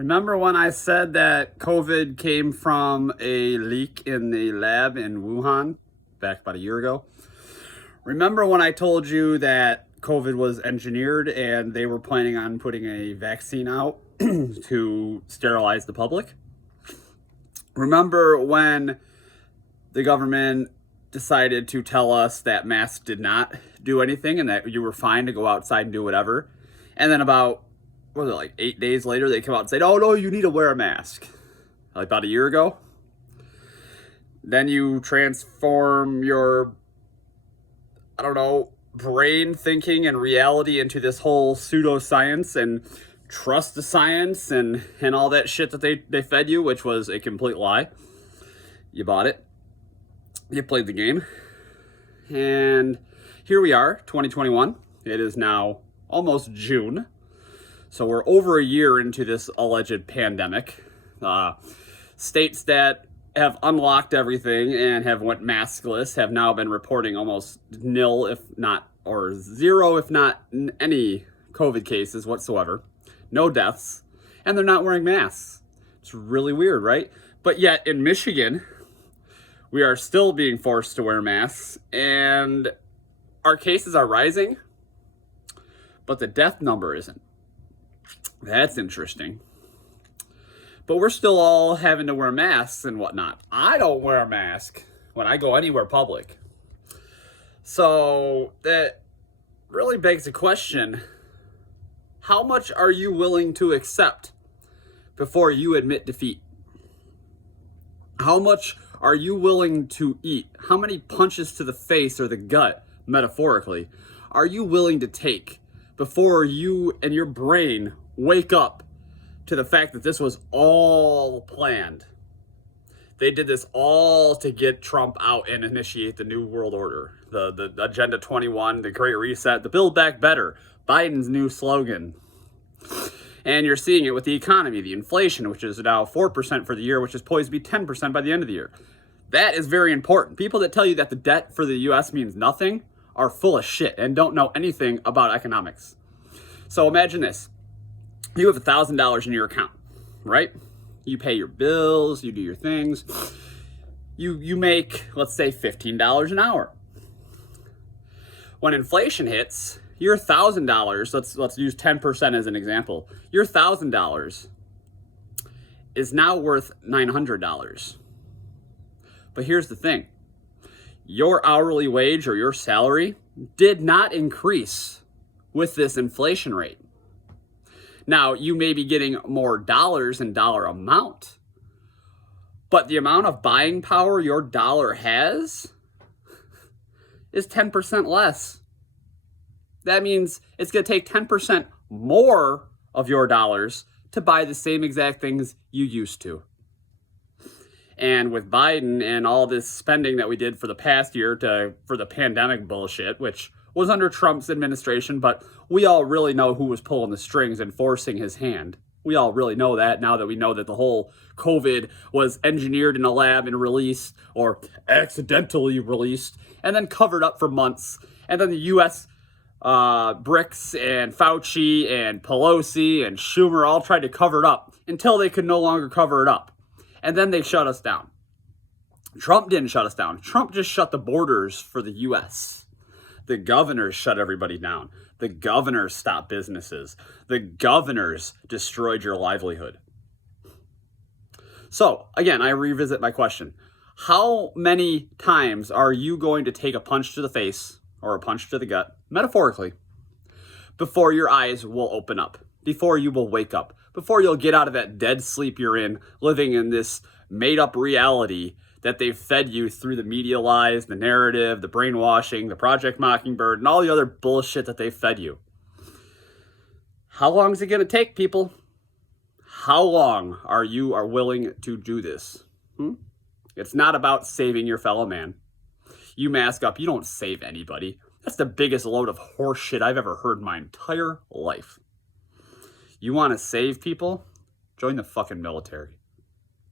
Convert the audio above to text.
Remember when I said that COVID came from a leak in the lab in Wuhan back about a year ago? Remember when I told you that COVID was engineered and they were planning on putting a vaccine out to sterilize the public? Remember when the government decided to tell us that masks did not do anything and that you were fine to go outside and do whatever? And then about 8 days later, they come out and say, oh, no, you need to wear a mask. Like about a year ago. Then you transform your, brain thinking and reality into this whole pseudoscience and trust the science and all that shit that they fed you, which was a complete lie. You bought it. You played the game. And here we are, 2021. It is now almost June. So we're over a year into this alleged pandemic. States that have unlocked everything and have went maskless have now been reporting almost nil, if not, or zero, if not any COVID cases whatsoever. No deaths. And they're not wearing masks. It's really weird, right? But yet in Michigan, we are still being forced to wear masks and our cases are rising, but the death number isn't. That's interesting. But we're still all having to wear masks and whatnot. I don't wear a mask when I go anywhere public. So that really begs the question, how much are you willing to accept before you admit defeat? How much are you willing to eat? How many punches to the face or the gut, metaphorically, are you willing to take before you and your brain wake up to the fact that this was all planned? They did this all to get Trump out and initiate the New World Order, the Agenda 21, the Great Reset, the Build Back Better, Biden's new slogan. And you're seeing it with the economy, the inflation, which is now 4% for the year, which is poised to be 10% by the end of the year. That is very important. People that tell you that the debt for the U.S. means nothing are full of shit and don't know anything about economics. So imagine this. You have $1,000 in your account, right? You pay your bills, you do your things. You make, let's say, $15 an hour. When inflation hits, your $1,000, let's use 10% as an example. Your $1,000 is now worth $900. But here's the thing. Your hourly wage or your salary did not increase with this inflation rate. Now, you may be getting more dollars in dollar amount, but the amount of buying power your dollar has is 10% less. That means it's going to take 10% more of your dollars to buy the same exact things you used to. And with Biden and all this spending that we did for the past year for the pandemic bullshit, which was under Trump's administration, but we all really know who was pulling the strings and forcing his hand. We all really know that now that we know that the whole COVID was engineered in a lab and released, or accidentally released, and then covered up for months. And then the U.S. Bricks and Fauci and Pelosi and Schumer all tried to cover it up until they could no longer cover it up. And then they shut us down. Trump didn't shut us down. Trump just shut the borders for the U.S. The governors shut everybody down. The governors stopped businesses. The governors destroyed your livelihood. So, again, I revisit my question. How many times are you going to take a punch to the face or a punch to the gut, metaphorically, before your eyes will open up, before you will wake up, before you'll get out of that dead sleep you're in, living in this made-up reality that they've fed you through the media lies, the narrative, the brainwashing, the Project Mockingbird, and all the other bullshit that they've fed you? How long is it going to take, people? How long are you willing to do this? It's not about saving your fellow man. You mask up, you don't save anybody. That's the biggest load of horse shit I've ever heard in my entire life. You want to save people? Join the fucking military.